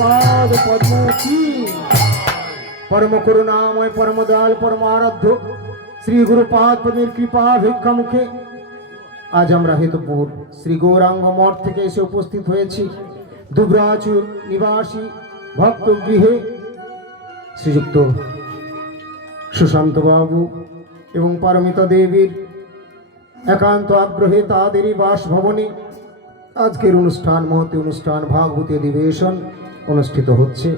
পাদ পদ্ম কি परम करुणामय परम दयाल परम आराध्य श्री गुरुपाद पদের কৃপা ভিক্ষা মুখে আজ আমরা হেতুপুর শ্রী গৌরাঙ্গ মঠ থেকে এসে উপস্থিত হয়েছি দুবরাজুর নিবাসী ভক্ত গৃহে শ্রীযুক্ত সুশান্ত বাবু এবং পারমিতা দেবীর একান্ত আগ্রহে তাদেরই বাসভবনে আজকের অনুষ্ঠান মহতি অনুষ্ঠান ভাগবতী অধিবেশন অনুষ্ঠিত হচ্ছে।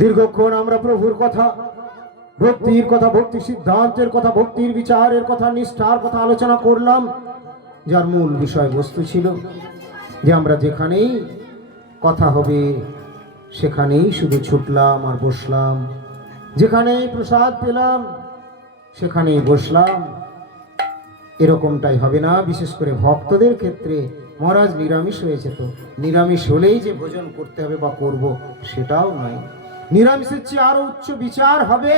দীর্ঘক্ষণ আমরা প্রভুর কথা, ভক্তির কথা, ভক্তি সিদ্ধান্তের কথা, ভক্তির বিচারের কথা, নিষ্ঠার কথা আলোচনা করলাম, যার মূল বিষয়বস্তু ছিল যে আমরা যেখানেই কথা হবে সেখানেই শুধু ছুটলাম আর বসলাম, যেখানেই প্রসাদ পেলাম সেখানেই বসলাম। এরকমটাই হবে না, বিশেষ করে ভক্তদের ক্ষেত্রে। মহারাজ নিরামিষ হয়েছে, তো নিরামিষ হলেই যে ভোজন করতে হবে বা করব সেটাও নয়। নিরামিষের চেয়ে আরো উচ্চ বিচার হবে,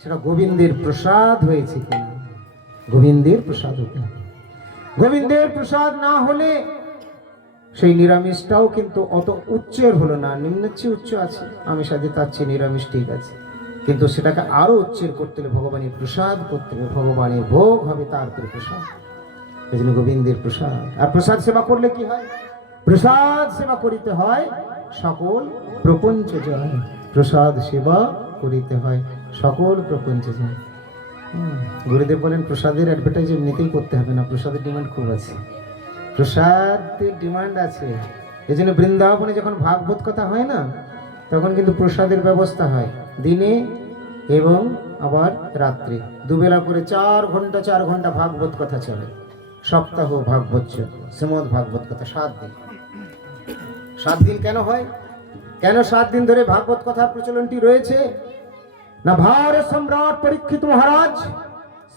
সেটা গোবিন্দের প্রসাদ হয়েছে কিনা। গোবিন্দের প্রসাদ হতে হবে। গোবিন্দের প্রসাদ না হলে সেই নিরামিষটাও কিন্তু অত উচ্চের হলো না, নিম্নের চেয়ে উচ্চ আছে। আমিষ আদি তার চেয়ে নিরামিষ ঠিক আছে, কিন্তু সেটাকে আরো উচ্চের করতে হলে ভগবানের প্রসাদ করতে হবে, ভগবানের ভোগ হবে তারপরে প্রসাদ। এই জন্য গোবিন্দের প্রসাদ। আর প্রসাদ সেবা করলে কি হয়? প্রসাদ সেবা করিতে হয় সকল প্রপঞ্চ জয়। প্রসাদ সেবা করিতে হয় সকল প্রপঞ্চ জয়। গুরুদেব বলেন প্রসাদের অ্যাডভার্টাইজ এমনিতেই করতে হবে না, প্রসাদের ডিমান্ড খুব আছে, প্রসাদের ডিমান্ড আছে। এই জন্য বৃন্দাবনে যখন ভাগবত কথা হয় না, তখন কিন্তু প্রসাদের ব্যবস্থা হয় দিনে এবং আবার রাত্রে, দুবেলা করে 4 ঘন্টা ভাগবত কথা চলে। সপ্তাহ ভাগবত, শ্রীমদ ভাগবত কথা 7 দিন। 7 দিন কেন হয়? কেন 7 দিন ধরে ভাগবত কথার প্রচলনটি রয়েছে? না, ভারত সম্রাট পরীক্ষিত মহারাজ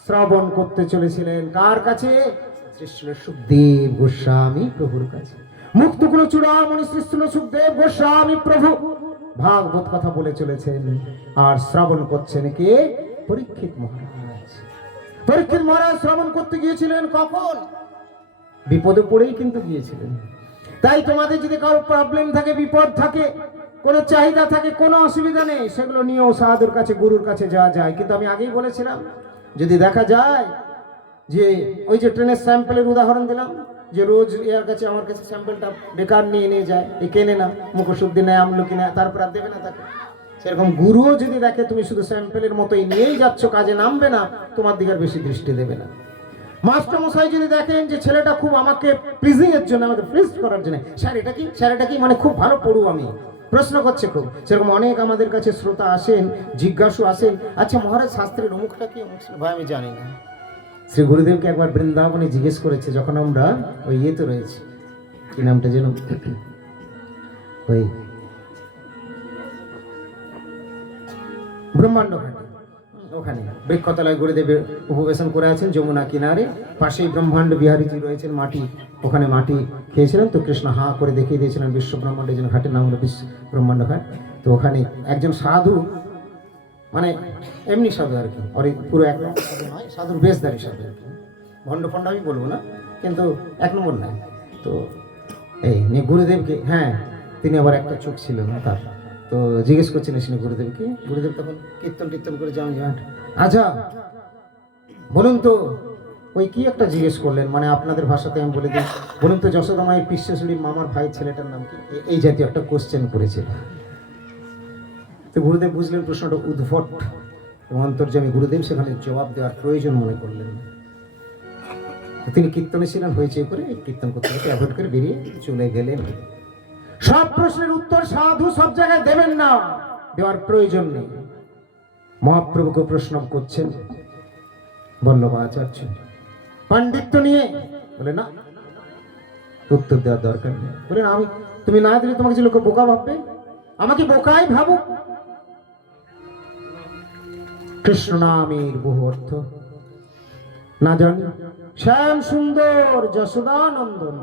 শ্রবণ করতে চলেছিলেন কার কাছে? শ্রীশ্রী সুখদেব গোস্বামী প্রভুর কাছে। মুক্তকুল চূড়ামণি শ্রীশ্রী সুখদেব গোস্বামী প্রভু ভাগবত কথা বলে চলেছেন, আর শ্রবণ করছেন কে? পরীক্ষিত মহারাজ। পরীক্ষিত মহারাজ শ্রবণ করতে গিয়েছিলেন কখন? বিপদে পড়েই কিন্তু গিয়েছিলেন। তাই তোমাদের যদি কারো প্রবলেম থাকে, বিপদ থাকে, কোনো চাহিদা থাকে, কোনো অসুবিধা নেই, সেগুলো নিয়েও সাধুর কাছে, গুরুর কাছে যাওয়া যায়। কিন্তু আমি আগেই বলেছিলাম, যদি দেখা যায় যে ওই যে ট্রেনের স্যাম্পেলের উদাহরণ দিলাম, যে রোজ এর কাছে আমার কাছে স্যাম্পেলটা বেকার নিয়ে যায়, এ কেনে না, মুখশুদ্ধি নেয়, আমলকি নেয়, তারপর আর দেবে না তাকে। সেরকম গুরুও যদি দেখে তুমি শুধু স্যাম্পেলের মতোই নিয়েই যাচ্ছ, কাজে নামবে না, তোমার দিকে আর বেশি দৃষ্টি দেবে না। মাস্টারমশাই যদি দেখেন যে ছেলেটা খুব আমাকে প্লিজিং এর জন্য, আমাকে প্লিজ করার জন্য, স্যার এটা কি, স্যার এটা কি, মানে খুব ভালো পড়ু আমি, প্রশ্ন করছে খুব, সেরকম অনেক আমাদের কাছে শ্রোতা আসেন, জিজ্ঞাসু আসেন, আচ্ছা মহারাজ শাস্ত্রের অমুকটা কি? ভাই আমি জানি না। শ্রী গুরুদেবকে একবার বৃন্দাবনে জিজ্ঞেস করেছে, যখন আমরা ওই ইয়েতে রয়েছি, কি নামটা যেন, ওই ব্রহ্মাণ্ড ঘাটে, ওখানে বৃক্ষতলায় গুরুদেবের উপবেশন করে আছেন যমুনা কিনারে, পাশেই ব্রহ্মাণ্ড বিহারীজি রয়েছেন, মাটি, ওখানে মাটি খেয়েছিলেন। তো কৃষ্ণ হা করে দেখিয়ে দিয়েছিলেন বিশ্ব ব্রহ্মাণ্ডের জন্য ঘাটের নাম হলো বিশ্ব ব্রহ্মাণ্ড ঘাট। তো ওখানে একজন সাধু, মানে এমনি সাধু আর কি, ওর পুরো 1 নম্বর সাধু নয়, সাধুর বেশধারী সাধু আর কি, ভণ্ড ফণ্ড আমি বলবো না, কিন্তু 1 নম্বর নয়। তো এই নিয়ে গুরুদেবকে, হ্যাঁ তিনি আবার একটা চোখ ছিল না তার, তো জিজ্ঞেস করছেন এসে গুরুদেবকে। গুরুদেব তখন কীর্তন করে যেমন, আচ্ছা বলুন তো, ওই কি একটা জিজ্ঞেস করলেন, মানে আপনাদের ভাষাতে আমি বলে দিই, বলুন তো যশোদামায়ের পিসেশ্বরীর মামার ভাইয়ের ছেলেটার নাম কি? এই জাতীয় একটা কোশ্চেন করেছিল। তো গুরুদেব বুঝলেন প্রশ্নটা উদ্ভট এবং অন্তর্যামী, গুরুদেব সেখানে জবাব দেওয়ার প্রয়োজন মনে করলেন না। তিনি কীর্তনে ছিলেন, হয়েছে করে কীর্তন করতে করতে অ্যাভয়েড করে বেরিয়ে চলে গেলেন। সব প্রশ্নের উত্তর সাধু সব জায়গায় দেবেন না, দেওয়ার প্রয়োজন নেই। মহাপ্রভুকে প্রশ্ন করছেন বল্লভাচার্য পাণ্ডিত্য নিয়ে, বলে না উত্তর দেওয়ার দরকার নেই। বলেন আমি, তুমি না দিলে তোমাকে যে লোকে বোকা ভাববে, আমাকে বোকাই ভাবুক। কৃষ্ণ নামের বহু অর্থ না জানি, শ্যাম সুন্দর যশোদানন্দন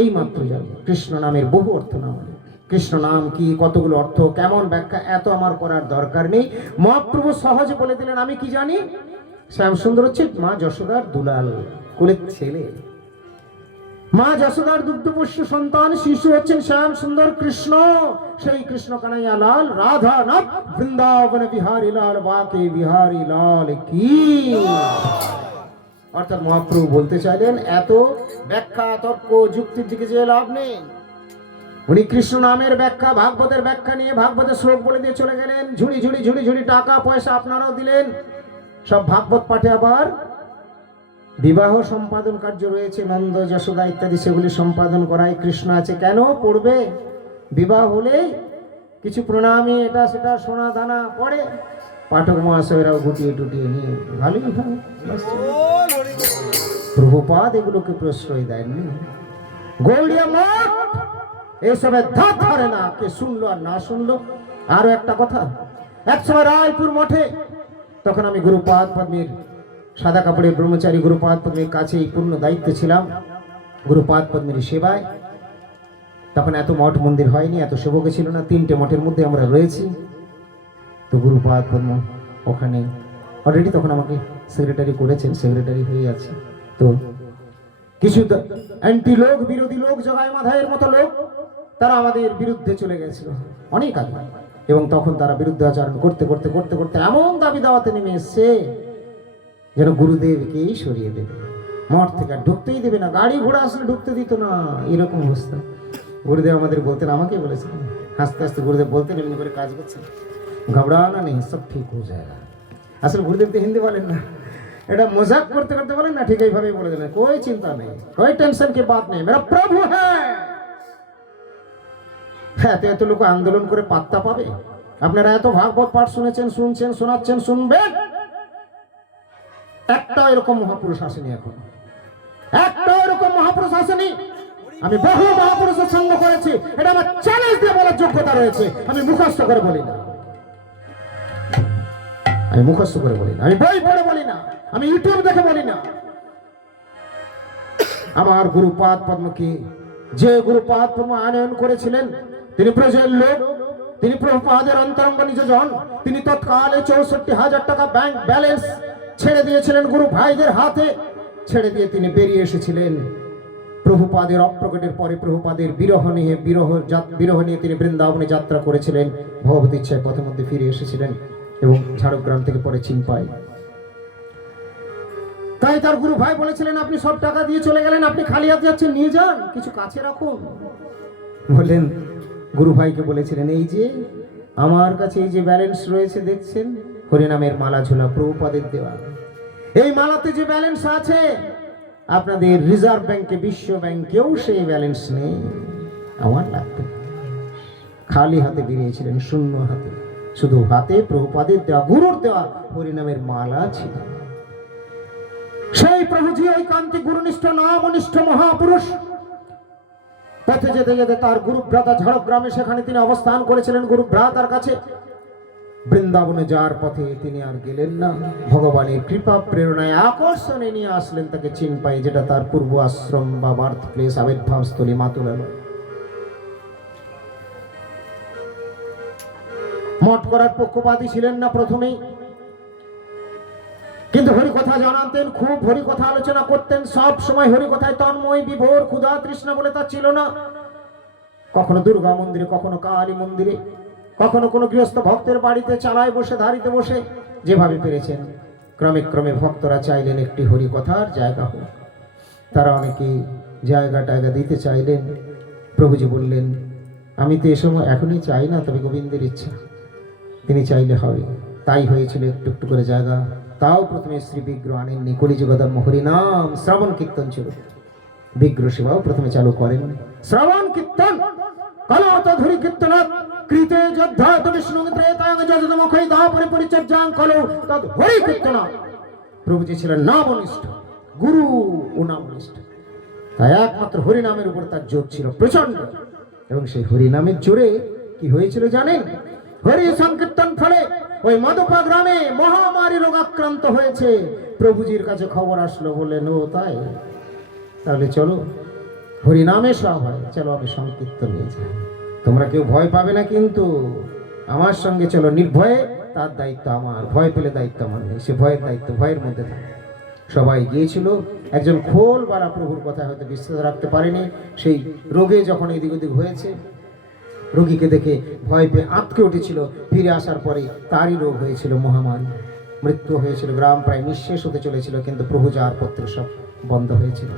এই মাত্র জানি। কৃষ্ণ নামের বহু অর্থ না জানি, কৃষ্ণ নাম কি, কতগুলো অর্থ, কেমন ব্যাখ্যা, এত আমার করার দরকার নেই। মহাপ্রভু সহজে বলে দিলেন, আমি কি জানি, শ্যাম সুন্দর হচ্ছে মা যশোদার দুলাল, কুলের ছেলে। মা যশোদার দুগ্ধপোষ্য সন্তান শিশু হচ্ছেন শ্যাম সুন্দর কৃষ্ণ, সেই কৃষ্ণ কানাইয়া লাল রাধা নাথ বৃন্দাবন বিহারী লাল বাকে বিহারী লাল কি। অর্থাৎ মহাপ্রভু বলতে চাইলেন এত ব্যাখ্যা তর্ক যুক্তির দিকে যে লাভ নেই। উনি কৃষ্ণ নামের ব্যাখ্যা ভাগবতের ব্যাখ্যা নিয়ে ভাগবতের শ্লোক বলে দিয়ে চলে গেলেন। ঝুড়ি ঝুড়ি ঝুড়ি ঝুড়ি টাকা পয়সা আপনারাও দিলেন। সব ভাগবত পাঠে আবার বিবাহ সম্পাদন কার্য রয়েছে, নন্দ যশোদা ইত্যাদি, সেগুলি সম্পাদন করায় কৃষ্ণ আছে। কেন পড়বে? বিবাহ হলে কিছু প্রণামী এটা সেটা সোনা দানা পড়ে, পাঠক মহাশয়রাও গুটিয়ে টুটিয়ে নিয়ে ভালোই ভালো। প্রভুপাদ এগুলোকে প্রশ্রয় দেননি। গৌড়িয়া মঠ এসবের ধার ধারে না, কে শুনলো আর না শুনলো। আরো একটা কথা, একসময় রায়পুর মঠে, তখন আমি গুরুপাদ পদ্মীর সাদা কাপড়ের ব্রহ্মচারী গুরুপাদ পদ্মীর কাছে এই পূর্ণ দায়িত্বে ছিলাম, গুরুপাদ পদ্মীর সেবায়। তখন এত মঠ মন্দির হয়নি, এত সেবকে ছিল না, 3টে মঠের মধ্যে আমরা রয়েছি। তো গুরুপাদ পদ্ম ওখানে অলরেডি তখন আমাকে সেক্রেটারি করেছেন, সেক্রেটারি হয়ে আছে। তো কিছু অ্যান্টি লোক, বিরোধী লোক, জগায় মাধায়ের মতো লোক, তারা আমাদের বিরুদ্ধে চলে গেছিল অনেক আগে। এবং তখন তারা বিরুদ্ধে আচরণ করতে করতে করতে করতে এমন দাবি দাওয়াতে নেমে এসছে যেন গুরুদেবকেই সরিয়ে দেবে, মঠ থেকে আর ঢুকতেই দেবে না, গাড়ি ঘোড়া আসলে ঢুকতে দিত না, এরকম অবস্থা। গুরুদেব আমাদের বলতেন, আমাকে বলেছেন, হাসতে হাসতে গুরুদেব বলতেন, এমনি করে কাজ করছেন, ঘবরানা নেই, সব ঠিক হয়ে যায়। আসলে গুরুদেব তো হিন্দি বলেন না, এটা মজাক করতে করতে বলেন না, ঠিক এইভাবেই বলে দিলেন, कोई চিন্তা নেই, कोई टेंशन की बात नहीं, मेरा प्रभु है। হ্যাঁ, এত লোক আন্দোলন করে পাত্তা পাবে? আপনারা এত ভাগবত পাঠ শুনেছেন, শুনছেন, শোনাচ্ছেন, শুনবেন, একটা এরকম মহাপুরুষ আসেনি এখন, একটা এরকম মহাপুরুষ আসেনি। আমি বহু মহাপুরুষের সঙ্গ করেছি, এটা আমার চ্যালেঞ্জ দিয়ে বলার যোগ্যতা রয়েছে। আমি মুখস্থ করে বলি না, আমি মুখস্থ করে বলি না, আমি বই পড়ে বলি না, আমি ইউটিউব দেখে বলি না। আমার গুরুপাদ পদ্মকে যে গুরুপাদ পদ্ম আনয়ন করেছিলেন, তিনি ব্রজের লোক, তিনি প্রভুপাদের অন্তরঙ্গ নিজজন। তিনি তৎকালে ৬৪,০০০ টাকা ব্যাংক ব্যালেন্স ছেড়ে দিয়েছিলেন গুরু ভাইদের হাতে। ছেড়ে দিয়ে তিনি বেরিয়ে এসেছিলেন প্রভুপাদের অপ্রকটের পরে। প্রভুপাদের বিরহ নিয়ে তিনি বৃন্দাবনে যাত্রা করেছিলেন। ভগবত ইচ্ছায় পথের মধ্যে ফিরে এসেছিলেন এবং ঝাড়গ্রাম থেকে পরে চিনপাই। তাই তার গুরু ভাই বলেছিলেন, আপনি সব টাকা দিয়ে চলে গেলেন, আপনি খালি হাতে যাচ্ছেন, নিয়ে যান, কিছু কাছে রাখুন। বললেন, গুরু ভাইকে বলেছিলেন, এই যে আমার কাছে এই যে ব্যালেন্স রয়েছে দেখছেন, হরিনামের মালা ঝোলা প্রভুপাদের দেওয়া, এই মালাতে যে ব্যালেন্স আছে, আপনাদের রিজার্ভ ব্যাংকে, বিশ্ব ব্যাংকেও সেই ব্যালেন্স নেই, আমার লাগবে। খালি হাতে বেরিয়েছিলেন, শূন্য হাতে, শুধু হাতে প্রভুপাদের দেওয়া, গুরুর দেওয়া হরিনামের মালা ছিল। সেই প্রভুজি ওই কান্তি গুরুনিষ্ঠ নামনিষ্ঠ মহাপুরুষ পথে যেতে যেতে তার গুরুভ্রাতা ঝাড়গ্রামে, সেখানে তিনি অবস্থান করেছিলেন গুরুভ্রাতার কাছে। বৃন্দাবনে যাওয়ার পথে তিনি আর গেলেন না, ভগবানের কৃপা প্রেরণায় আকর্ষণে নিয়ে আসলেন তাকে চিনপাই, যেটা তার পূর্ব আশ্রম বা বার্থ প্লেস, আবির্ভাবস্থলী মাতুলালয়। মঠ করার পক্ষপাতী ছিলেন না প্রথমেই, কিন্তু হরিকথা জানাতেন খুব, হরিকথা আলোচনা করতেন সব সময়, হরিকথায় তন্ময় বিভোর, ক্ষুধা তৃষ্ণা বলে তা ছিল না। কখনো দুর্গা মন্দিরে, কখনো কালী মন্দিরে, কখনো কোনো গৃহস্থ ভক্তের বাড়িতে, চালায় বসে, ধারিতে বসে, যেভাবে পেরেছেন। ক্রমে ক্রমে ভক্তরা চাইলেন একটি হরিকথার জায়গা হোক। তারা অনেকে জায়গা দিতে চাইলেন। প্রভুজি বললেন, আমি তো এ সময় এখনই চাই না, তবে গোবিন্দের ইচ্ছা, তিনি চাইলে হবে। তাই হয়েছিল একটু একটু করে জায়গা। তাও প্রথমে শ্রী বিগ্রহ আনেননি, কলিযুগদম হরিনাম শ্রবণ কীর্তন ছিল। বিগ্রহ সেবাও প্রথমে চালু করেন। শ্রবণ কীর্তন কলত ধরি কীর্তনাৎ কৃতে যদ্ধাত বিষ্ণু ত্রেতাং যদমুখৈ দাপরে পরিচর্যাং কলো তদ হরি কীর্তনাৎ। প্রভুজি ছিলেন নামনিষ্ঠ, গুরু ও নামনিষ্ঠ। তাই একমাত্র হরিনামের উপর তার জোর ছিল প্রচন্ড। এবং সেই হরিনামের জোরে কি হয়েছিল জানেন? হরি সংকীর্তন ফলে ওই মদপা গ্রামে মহামারী রোগাক্রান্ত হয়েছে। প্রভুজির কাছে খবর আসলো, বললেন, ও তাই, তাহলে চলো হরিনামে সব হয়, চলো আমি সংকীর্তন নিয়ে যাই, তোমরা কেউ ভয় পাবে না, কিন্তু আমার সঙ্গে চলো নির্ভয়ে, তার দায়িত্ব আমার, ভয় পেলে দায়িত্ব আমার নেই, সে ভয়ের দায়িত্ব ভয়ের মধ্যে থাকে। সবাই গিয়েছিল। একজন খোলবালা প্রভুর কথা হয়তো বিশ্বাস রাখতে পারেনি, সেই রোগে যখন এদিক ওদিক হয়েছে, রোগীকে দেখে ভয় পেয়ে আঁতকে উঠেছিল। ফিরে আসার পরে তারই রোগ হয়েছিল মহামারী, মৃত্যু হয়েছিল, গ্রাম প্রায় নিঃশেষ হতে চলেছিল, কিন্তু প্রভু যার পত্র সব বন্ধ হয়েছিল।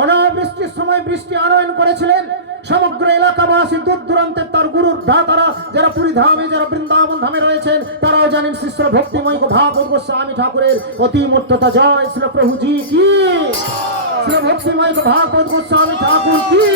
অনাবৃষ্টির সময় বৃষ্টি আনয়ন করেছিলেন। সমগ্র এলাকাবাসী দূর দূরান্তের তার গুরুর ভ্রাতারা যারা পুরী ধামে, যারা বৃন্দাবন ধামে রয়েছেন, তারাও জানেন শিষ্য ভক্তিময় ভাগবত গোস্বামী ঠাকুরের অতি মূর্ততা জয়। শ্রী প্রভুজি কি, শ্রী ভক্তিময় ভাগবত গোস্বামী ঠাকুর কি।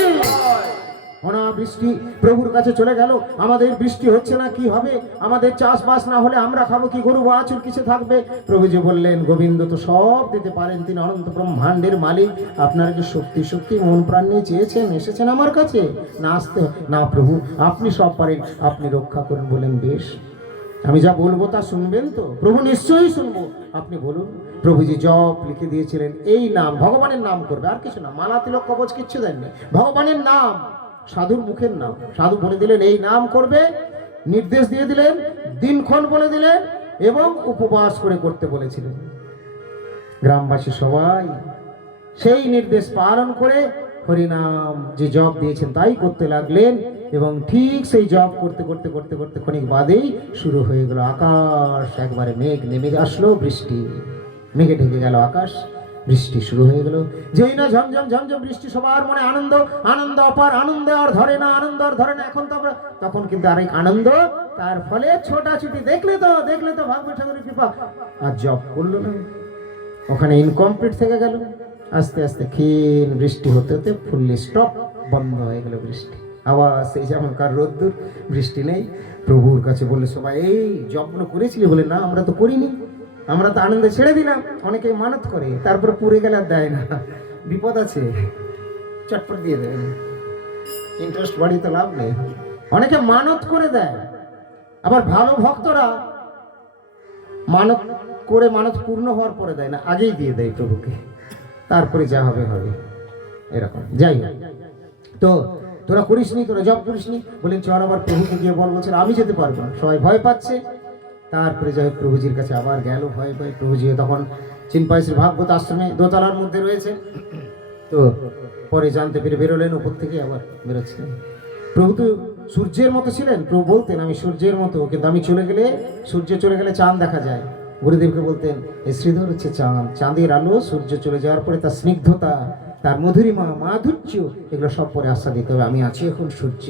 অনাবৃষ্টি প্রভুর কাছে চলে গেল, আমাদের বৃষ্টি হচ্ছে না, কি হবে? আমাদের চাষবাস না হলে আমরা খাবো কি? গরু বাছুর কিসে থাকবে? প্রভুজি বললেন, গোবিন্দ তো সব দিতে পারেন, তিনি অনন্ত ব্রহ্মাণ্ডের মালিক। আপনারা কি সত্যি সত্যি মন প্রাণ নিয়ে চেয়েছেন, এসেছেন আমার কাছে? না আসতে না প্রভু, আপনি সব পারেন, আপনি রক্ষা করুন। বলেন, বেশ, আমি যা বলবো তা শুনবেন তো? প্রভু, নিশ্চয়ই শুনবো, আপনি বলুন। প্রভুজি জপ লিখে দিয়েছিলেন, এই নাম, ভগবানের নাম করবে, আর কিছু না, মালা তিলক কবচ কিচ্ছু দেননি, ভগবানের নাম, সাধুর মুখের নাম। সাধু বলে দিলেন এই নাম করবে, নির্দেশ দিয়ে দিলেন, দিনক্ষণ বলে দিলেন এবং উপবাস করে করতে বলেছিলেন। গ্রামবাসী সবাই সেই নির্দেশ পালন করে হরিনাম যে জপ দিয়েছেন তাই করতে লাগলেন। এবং ঠিক সেই জপ করতে করতে করতে করতে ক্ষণিক বাদেই শুরু হয়ে গেল আকাশ একবারে মেঘ নেমে আসলো, বৃষ্টি, মেঘে ঢেকে গেল আকাশ, বৃষ্টি শুরু হয়ে গেল। যেই না ঝমঝম ঝমঝম বৃষ্টি, সবার মনে আনন্দ, আনন্দ অপার, আনন্দ আর ধরে না, আনন্দ আর ধরে না। এখন তো আমরা, তখন কিন্তু আরেক আনন্দ, তার ফলে ছোটাছুটি, দেখলে তো ভাগবত ঠাকুরের কৃপা। আর জব করলো না, ওখানে ইনকমপ্লিট থেকে গেল। আস্তে আস্তে ক্ষীণ বৃষ্টি হতে হতে ফুললি স্টপ, বন্ধ হয়ে গেল বৃষ্টি। আবার সেই যেমনকার রোদ্দুর, বৃষ্টি নেই। প্রভুর কাছে বললে সবাই, এই জবগুলো করেছিলি? বলে, না, আমরা তো করিনি, আমরা তো আনন্দে ছেড়ে দিলাম। অনেকে মানত করে, তারপরে পুড়ে গেলে আর দেয় না, বিপদ আছে, চটপট দিয়ে দেয়, ইন্টারেস্ট বাড়িয়ে তো লাভ নেই। অনেকে মানত করে দেয়, আবার ভালো ভক্তরা মানত করে মানত পূর্ণ হওয়ার পরে দেয় না, আগেই দিয়ে দেয় প্রভুকে, তারপরে যা হবে হবে, এরকম। যাই হোক, তো তোরা করিসনি, তোরা জব করিসনি? বলেন, চল আবার প্রভুকে গিয়ে বল। বলছেন, আমি যেতে পারবো না, সবাই ভয় পাচ্ছে। তারপরে যাই হোক প্রভুজির কাছে আবার গেল, ভয় ভয়। প্রভুজি তখন চিনপাইশ্রী ভাগবত আশ্রমে দোতলার মধ্যে রয়েছে। তো পরে জানতে পেরে বেরোলেন, উপর থেকে আবার বেরোচ্ছিলেন। প্রভু তো সূর্যের মতো ছিলেন। প্রভু বলতেন, আমি সূর্যের মতো, কিন্তু আমি চলে গেলে, সূর্য চলে গেলে চাঁদ দেখা যায়। গুরুদেবকে বলতেন, এই শ্রীধর হচ্ছে চাঁদ, চাঁদের আলো, সূর্য চলে যাওয়ার পরে তার স্নিগ্ধতা, তার মধুরিমা, মাধুর্য, এগুলো সব পরে আশ্বাস দিতে হবে। আমি আছি এখন সূর্য,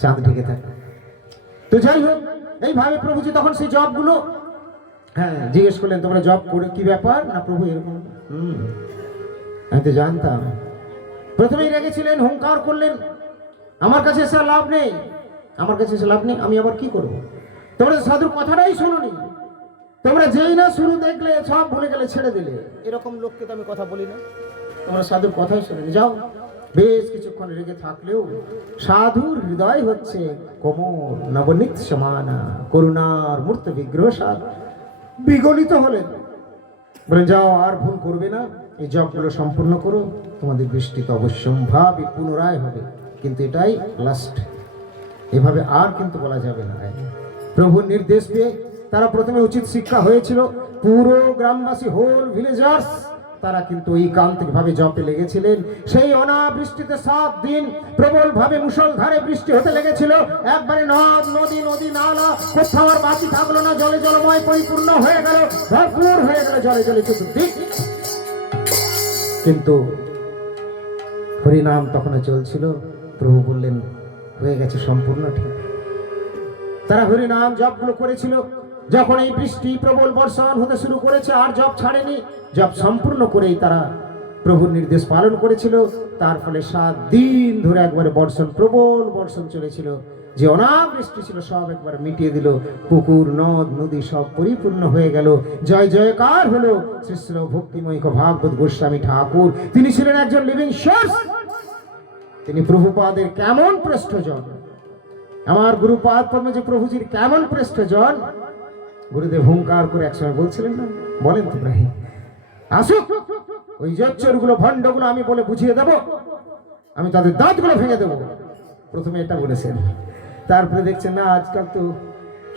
চাঁদ ঢেকে থাকে। তো যাই হোক, এইভাবে প্রভুজি তখন সেই জবগুলো, হ্যাঁ, জিজ্ঞেস করলেন, তোমরা জব করে কি ব্যাপার? না প্রভু এরকম। আমি তো জানতাম। প্রথমেই রেগেছিলেন, হুঙ্কার করলেন, আমার কাছে এসে লাভ নেই, আমার কাছে এসে লাভ নেই, আমি আবার কি করবো? তোমরা সাধুর কথাটাই শোনোনি, তোমরা যেই না শুরু দেখলে সব ভুলে গেলে, ছেড়ে দিলে। এরকম লোককে তো আমি কথা বলি না, তোমরা সাধুর কথাই শোনোনি, যাও। বেশ কিছুক্ষণ রেগে থাকলেও সাধুর হৃদয় হচ্ছে কোমল নবনীত সমানা, করুণার মূর্ত বিগ্রহ সাধ বিগলিত হলেন। বলেন, যাও, আর ভুল করবে না, এই জবগুলো সম্পূর্ণ করো, তোমাদের বৃষ্টি তো অবশ্যম্ভাবী পুনরায় হবে, কিন্তু এটাই লাস্ট, এভাবে আর কিন্তু বলা যাবে না। প্রভুর নির্দেশ পেয়ে তারা প্রথমে উচিত শিক্ষা হয়েছিল। পুরো গ্রামবাসী, হোল ভিলেজার্স, তারা কিন্তু ঐকান্তিক ভাবে জপে লেগেছিলেন। সেই অনাবৃষ্টিতে 7 দিন প্রবল ভাবে মুষলধারে বৃষ্টি হতে লেগেছিল। একবারে নদ নদী, নদী নালা কোথাও আর বাকি থাকলো না, জলে জলময় পরিপূর্ণ হয়ে গেল, ভরপুর হয়ে গেল, জলে জলে চতুর্দিক। কিন্তু হরিনাম তখনও চলছিল। প্রভু বললেন, হয়ে গেছে সম্পূর্ণ ঠিক। তারা হরিনাম জপগুলো করেছিল। যখন এই বৃষ্টি প্রবল বর্ষণ হতে শুরু করেছে, আর জপ ছাড়েনি, জপ সম্পূর্ণ করেই তারা প্রভুর নির্দেশ পালন করেছিল। তার ফলে 7 দিন ধরে একবারে বর্ষণ, প্রবল বর্ষণ চলেছিল। যে অনাবৃষ্টি ছিল সব একবার মিটিয়ে দিল, পুকুর নদ নদী সব পরিপূর্ণ হয়ে গেল। জয় জয়কার হলো শ্রী ভক্তিময় ভাগবত গোস্বামী ঠাকুর। তিনি ছিলেন একজন লিভিং সোর্স। তিনি প্রভুপাদের কেমন পৃষ্ঠজন, আমার গুরুপাদ পদ্মে যে প্রভুজির কেমন পৃষ্ঠজন। গুরুদেব হুঙ্কার করে একসময় বলছিলেন না, বলেন তোমরা আসুক, ওই জচ্চরগুলো ভণ্ডগুলো আমি বলে বুঝিয়ে দেব, আমি তাদের দাঁতগুলো ভেঙে দেবো। প্রথমে এটা বলেছেন, তারপরে দেখছেন না আজকাল তো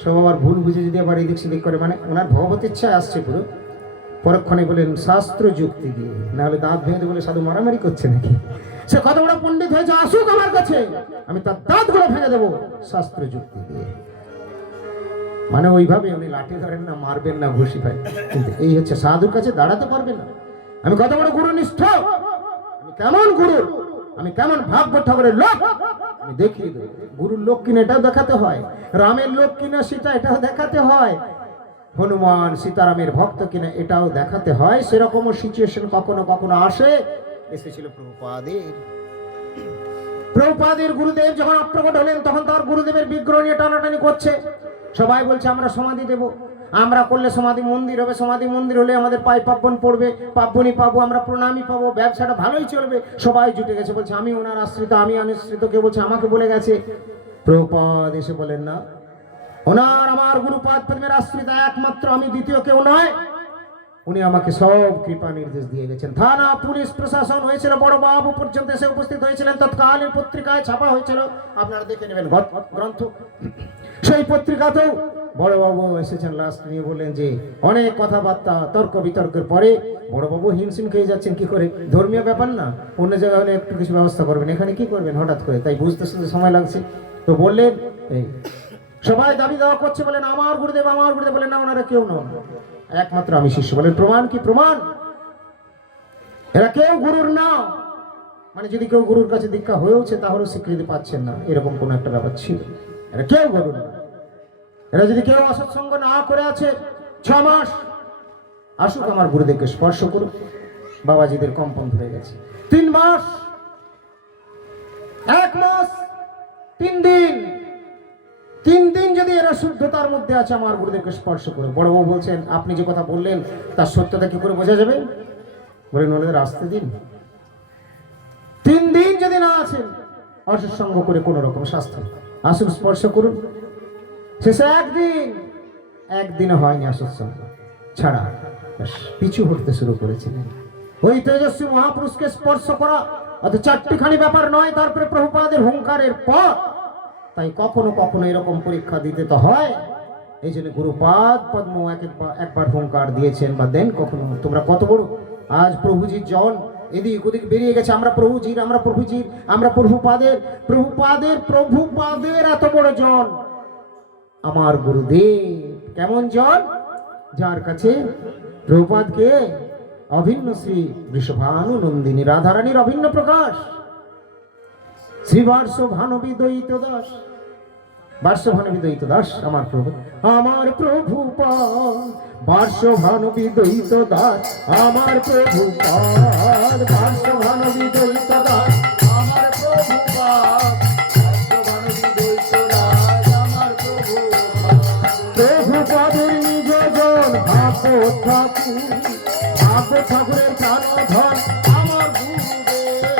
সব আবার ভুল বুঝে যদি আবার এদিক সেদিক করে, মানে ওনার ভগবত ইচ্ছায় আসছে পুরো, পরক্ষণে বলেন শাস্ত্র যুক্তি দিয়ে, নাহলে দাঁত ভেঙে বলে সাধু মারামারি করছে নাকি। সে কত বড় পণ্ডিত হয়েছে, আসুক আমার কাছে, আমি তার দাঁতগুলো ভেঙে দেবো শাস্ত্র যুক্তি দিয়ে। মানে ওইভাবে উনি লাঠি ধরেন না, মারবেন না, ঘুষি পায়, কিন্তু এই হচ্ছে সাধুর কাছে দাঁড়াতে পারবে না। আমি কত বড় গুরুনিষ্ঠ, আমি কেমন গুরু, আমি কেমন ভাগ্য ঠাকুরের লোক, আমি দেখিয়ে দেবো। গুরুর লোক কিনা এটাও দেখাতে হয়, রামের লোক কিনা সীতা এটাও দেখাতে হয়, হনুমান সীতারামের ভক্ত কিনা এটাও দেখাতে হয়। সেরকমও সিচুয়েশন কখনো কখনো আসে, এসেছিল প্রভুপাদের গুরুদেব যখন অপ্রকট হলেন, তখন তার গুরুদেবের বিগ্রহ নিয়ে টানাটানি করছে। সবাই বলছে আমরা সমাধি দেব, আমরা করলে সমাধি মন্দির হবে, সমাধি মন্দির হলে আমাদের পায়ে পার্বণ পড়বে, পার্বণী পাবো, আমরা প্রণামী পাবো, ব্যবসাটা ভালোই চলবে। সবাই জুটে গেছে, বলছে আমি ওনার আশ্রিত, আমি আনুশ্রিত। কেউ বলছে আমাকে বলে গেছে। প্রভুপাদ এসে বলেন না, ওনার আমার গুরুপাদ পদ্মের আশ্রিত একমাত্র আমি, দ্বিতীয় কেউ নয়। উনি আমাকে সব কৃপা নির্দেশ দিয়ে গেছেন। থানা পুলিশ প্রশাসন হয়েছিল, বড় বাবু পর্যন্ত এসে উপস্থিত হয়েছিলেন, তৎকালীন পত্রিকায় ছাপা হয়েছিল, আপনারা দেখে নেবেন গ্রন্থ। সেই পত্রিকাতেও বড়বাবু এসেছেন। লাস্ট নিয়ে বললেন যে অনেক কথাবার্তা তর্ক বিতর্কের পরে বড়বাবু হিমশিম খেয়ে যাচ্ছেন। কি করে, ধর্মীয় ব্যাপার না, অন্য জায়গায় হলে একটু কিছু ব্যবস্থা করবেন, এখানে কি করবেন হঠাৎ করে, তাই বুঝতে শুনতে সময় লাগছে। তো বললেন এই সবাই দাবি দেওয়া করছে, বলেন আমার গুরুদেব, আমার গুরুদেব। বলেন না, ওনারা কেউ নন, একমাত্র আমি শিষ্য। বলেন প্রমাণ কি? প্রমাণ, এরা কেউ গুরুর না। মানে যদি কেউ গুরুর কাছে দীক্ষা হয়েওছে তাহলেও স্বীকৃতি পাচ্ছেন না, এরকম কোন একটা ব্যাপার ছিল। এরা কেউ গুরুর না। এরা যদি কেউ অসৎসঙ্গ না করে আছে 6 মাস, আসুক আমার গুরুদেবকে স্পর্শ করুক। বাবাজিদের কম্পন ধরে গেছে। 3 মাস, 1 মাস, 3 দিন, 3 দিন যদি এরা শুদ্ধতার মধ্যে আছে, আমার গুরুদেবকে স্পর্শ করে। বড়বাবু বলছেন আপনি যে কথা বললেন তার সত্যতা কি করে বোঝা যাবে? বলেন ওনাদের আসতে দিন। 3 দিন যদি না আছেন, অসৎসঙ্গ করে কোন রকম শাস্ত্র, আসুন স্পর্শ করুন। শেষে একদিনও হয়নি অসৎসঙ্গ ছাড়া, পিছু হটতে শুরু করেছিলেন। ওই তেজস্বী মহাপুরুষকে স্পর্শ করা অত চারটিখানি ব্যাপার নয়। তারপরে প্রভুপাদের হুঙ্কারের পর, তাই কখনো কখনো এরকম পরীক্ষা দিতে তো হয়। এই জন্য গুরুপাদ পদ্ম একবার হুঙ্কার দিয়েছেন বা দেন কখনো, তোমরা কত বড়। আজ প্রভুজির জন এদিক ওদিক বেরিয়ে গেছে, আমরা প্রভুজির, আমরা প্রভুজির, আমরা প্রভুপাদের, প্রভুপাদের এত বড় জন আমার গুরুদেব। কেমন জন? যার কাছে প্রভুপাদকে অভিন্ন শ্রী বৃষভানু নন্দিনী রাধারানীর অভিন্ন প্রকাশ, শ্রী বার্ষভানবী দ্বৈত দাস, বার্ষভানবী দ্বৈত দাস আমার প্রভু, আমার প্রভুপাদ বার্ষভানবী দ্বৈত দাস, আমার প্রভুপাদ বার্ষভানবী দ্বৈত দাস, আমার প্রভুপাদ বার্ষভানবী দ্বৈত দাস, আমার প্রভুপাদের নিজ জন ভাগ্য ঠাকুর, ভাগ্য ঠাকুরের প্রাণ ধন আমার গুরুদেব।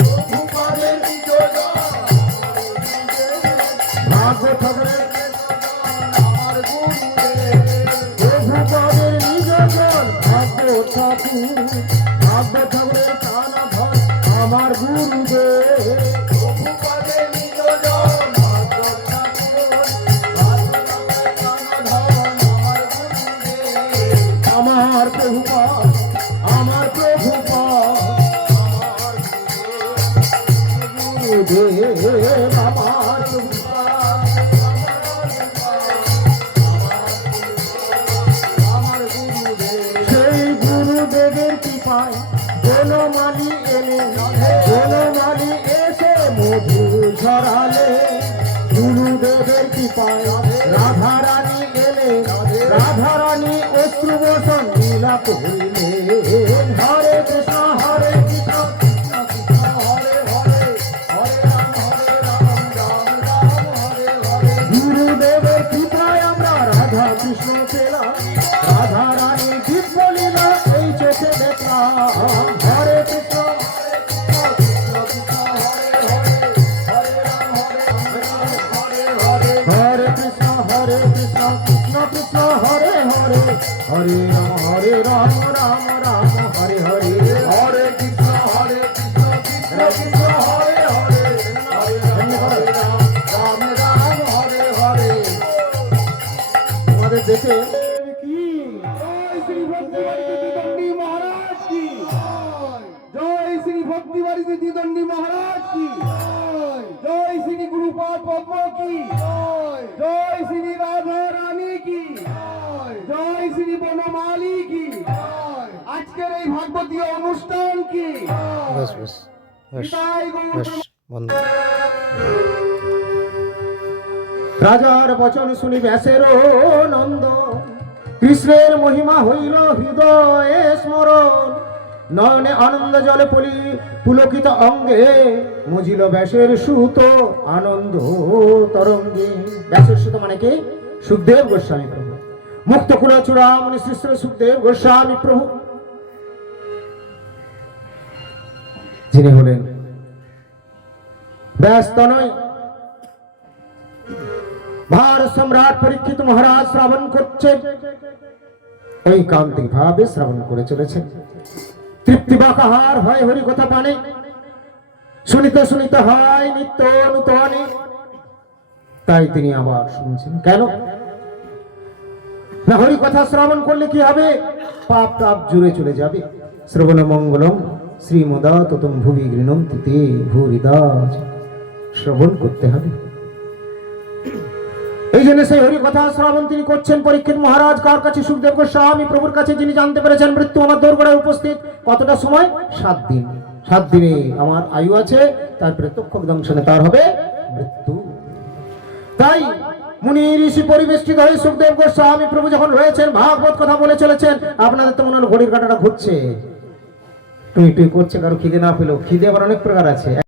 প্রভুপাদের নিজ জন ভাগ্য ঠাকুরের আমার গুরুদেব, প্রভুপাদের নিজ জন ভাগ্য ঠাকুর, ভাগ্য ঠাকুরের প্রাণ ধন আমার গুরুদেব। প্রভুপাদের নিজ জন ভাগ্য ঠাকুর, ভাগ্য ঠাকুরের প্রাণ ধন আমার গুরুদেব। আমার প্রভুপাদ, আমার প্রভুপাদ, আমার গুরুদেব, আমার প্রভুপাদ, আমার গুরুদেব। সেই গুরুদেবের কৃপায় বনমালী এলে, বনমালী এসে মধু ঝরালে, গুরুদেবের কৃপায় রাধারানী এলে, রাধারানী অশ্রু বর্ষণ লীলা করিলেন। হরে কৃষ্ণ হরে কৃষ্ণ কৃষ্ণ কৃষ্ণ হরে হরে, হরে রাম রাম রাম হরে হরে। গুরুদেবের কৃপায় আমরা রাধা কৃষ্ণ পেলাম, রাধারানী দিব্য লীলা এই চোখে দেখলাম। হরে কৃষ্ণ কৃষ্ণ কৃষ্ণ হরে হরে, হরে রাম হরে হরে, হরে কৃষ্ণ কৃষ্ণ কৃষ্ণ হরে হরে, হরে রাম রাম রাম হরে হরে, হরে কৃষ্ণ কৃষ্ণ কৃষ্ণ হরে হরে, হরে রাম রাম হরে হরে। তোমাদের দেখে কি ভক্তি বাড়িতে দ্বিদণ্ডী মহারাজ কি, জয় শ্রী গুরুপাদ পদ্ম কি, জয় শ্রী রাধা রানী কি, জয় শ্রী বনমালী কি, আজকের এই ভাগবতীয় অনুষ্ঠান কি। বস বস বস বস বন্ধ। রাজার বচন শুনি ব্যাসের নন্দ, কৃষ্ণের মহিমা হইল হৃদয়ে স্মরণ, নয়নে আনন্দ জলে পুলকিত অঙ্গে, মজিল ব্যাসের সুত আনন্দ তরঙ্গে। ব্যাসের সুত মানে কি? সুখদেব গোস্বামী প্রভু, মুক্ত কুল চূড়ামণি শ্রী শ্রী সুখদেব গোস্বামী প্রভু, যিনি হলেন ব্যস্ত নয় ভারত সম্রাট পরীক্ষিত মহারাজ শ্রাবণ করছেন, ওই কান্তিক ভাবে শ্রাবণ করে চলেছেন। তৃপ্তি বা কাহার হয় হরি কথা পানে, শুনিতে শুনিতে হয় নিত্য নূতনে, তাই তিনি আবার শুনছেন। কেন না? হরি কথা শ্রবণ করলে কি হবে? পাপ তাপ জুড়ে চলে যাবে। শ্রবণ মঙ্গলম শ্রীমদা ততম ভুবি গৃণন্তি তে ভূরিদা, শ্রবণ করতে হবে। এই জন্য সেই হরি কথা শ্রবণ তিনি করছেন। পরীক্ষিত মহারাজ কার কাছে? সুখদেব গোস্বামী প্রভুর কাছে, যিনি জানতে পেরেছেন মৃত্যু আমার দোরগোড়ায় উপস্থিত। কতটা সময়? 7 দিন। 7 দিনে আমার আয়ু আছে, তারপরে তক্ষক দংশনে তার হবে মৃত্যু। তাই মুনি ঋষি পরিবেষ্টিত হয়ে সুখদেব গোস্বামী প্রভু যখন রয়েছেন, ভাগবত কথা বলে চলেছেন। আপনাদের তো মনে হলো ঘড়ির কাঁটাটা ঘুরছে, টুই টুই করছে। কারো খিদে না পেলেও, খিদে আবার অনেক প্রকার আছে।